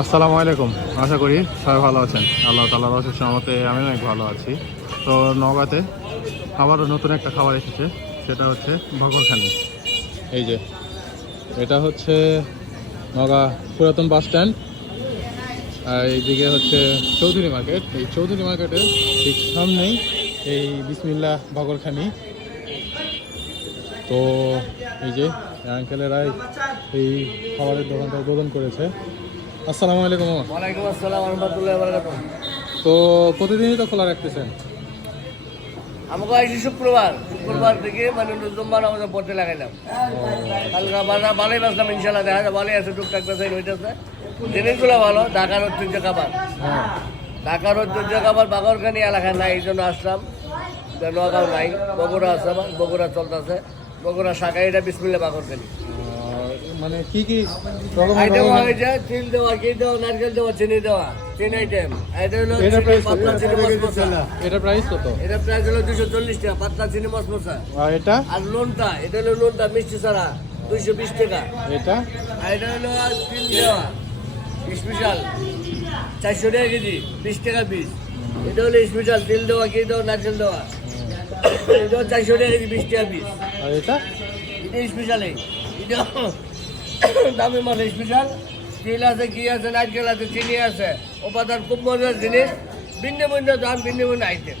আসসালামু আলাইকুম। আশা করি সবাই ভালো আছেন। আল্লাহ তাআলার অশেষ রহমতে আমি অনেক ভালো আছি। তো নওগাঁতে আবারও নতুন একটা খাবার এসেছে, সেটা হচ্ছে ভগরখানি। এই যে এটা হচ্ছে নওগাঁ পুরাতন বাস স্ট্যান্ড, আর এইদিকে হচ্ছে চৌধুরী মার্কেট। এই চৌধুরী মার্কেটের ঠিক সামনেই এই বিসমিল্লাহ ভগরখানি। তো এই যে আঙ্কেলেরাই এই খাবারের দোকানটা উদ্বোধন করেছে। আসসালামু আলাইকুম মামা। ওয়ালাইকুম আসসালাম রহমতুল্লাহ বারাকাতুহু। তো প্রতিদিনই তো খোলা রাখতেছেন? আমাকে আজকে শুক্রবার থেকে মানে জুম্মার আমাদের পড়তে লাগাইলাম। কালকা বাজার ভালোই বাসলাম, ইনশাল্লাহ দেখা যায় ভালোই আছে, টুকটাক বেসাই হইতেছে। জিনিসগুলো ভালো, ঢাকার ঐতিহ্য খাবার। হ্যাঁ। ঢাকার ঐতিহ্য খাবার বাগরখানি এলাকায় নাই, এই জন্য আসলাম। নোয়াগাঁও নাই, বগুড়া আছে, আমার বগুড়া চলতেছে, বগুড়া শাখায় এটা বিসমিল্লাহ বাগরখানি। মানে কি কি রকমের আইটেম রকমের- হয়েছে তিল দেওয়া, ঘি দেওয়া, নারকেল দেওয়া, চিনি দেওয়া, 3 আইটেম। এটা হলো এটা চিনি, price কত? পাতলা চিনি মশমশা। এটা প্রাইস কত? এটা প্রাইস হলো 240 টাকা, পাতলা চিনি মশমশা। আর এটা আর লোনটা, এটা হলো লোনটা মিষ্টি ছাড়া 220 টাকা। এটা আর এটা হলো তিল দেওয়া স্পেশাল 400 টাকা কেজি, 20 টাকা পিস। এটা হলো স্পেশাল তিল দেওয়া, ঘি দেওয়া, নারকেল দেওয়া। এটা 400 টাকা কেজি, 20 টাকা পিস। আর এটা এটা স্পেশাল, এটা দামি মাছ স্পেশাল। তিল আছে, ঘি আছে, নারকেল আছে, চিনি আছে, উপাদান খুব মজার জিনিস। ভিন্ন ভিন্ন দাম, ভিন্ন ভিন্ন আইটেম,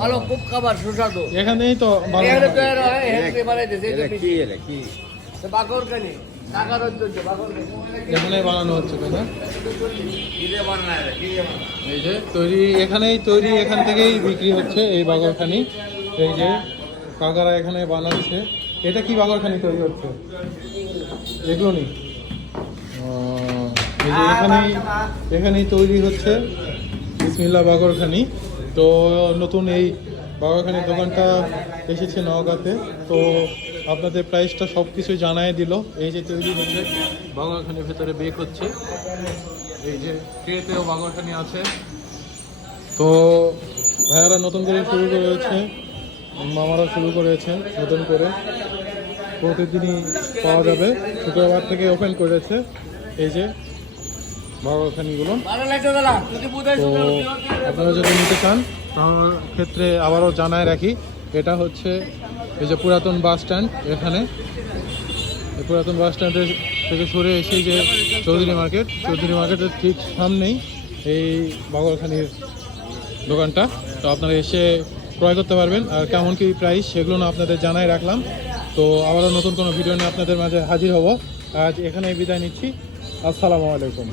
ভালো খুব খাবার সুস্বাদু। এখানেই তো ভালো এখানে হবে। তৈরি হয়, হেলদি বানাইতেছে। এটা বাগরখানি, ঢাকার ঐতিহ্য বাগরখানি। এখানেই বানানো হচ্ছে তাই না? এই যে তৈরি, এখানেই তৈরি, এখান থেকেই বিক্রি হচ্ছে এই বাগরখানি। এই যে কাকারা এখানে বানাচ্ছে। এটা কি বাগরখানি তৈরি হচ্ছে? এগুলো নেই। এই যে এখানেই তৈরি হচ্ছে বিসমিল্লাহ বাগরখানি। তো নতুন এই বাগরখানির দোকানটা এসেছে নওগাঁতে। তো আপনাদের প্রাইসটা সব কিছু জানাই দিল। এই যে তৈরি হচ্ছে বাগরখানির ভেতরে বেক হচ্ছে। এই যে ট্রেতেও বাগরখানি আছে। তো ভাইয়ারা নতুন করে শুরু করেছে, মামারা শুরু করেছেন নতুন করে। প্রতিদিনই পাওয়া যাবে, শুক্রবার থেকে ওপেন করেছে এই যে বাগরখানিগুলো। তো আপনারা যদি নিতে চান তার ক্ষেত্রে আবারও জানায় রাখি, এটা হচ্ছে এই যে পুরাতন বাস স্ট্যান্ড। এখানে এই পুরাতন বাস স্ট্যান্ডের থেকে সরে এসে যে চৌধুরী মার্কেটের ঠিক সামনেই এই বাগরখানির দোকানটা। তো আপনারা এসে ক্রয় করতে পারবেন। আর কেমন কি প্রাইস সেগুলো না আপনাদের জানাই রাখলাম। তো আবারও নতুন কোনো ভিডিও নিয়ে আপনাদের মাঝে হাজির হব। আজ এখানেই বিদায় নিচ্ছি। আসসালামু আলাইকুম।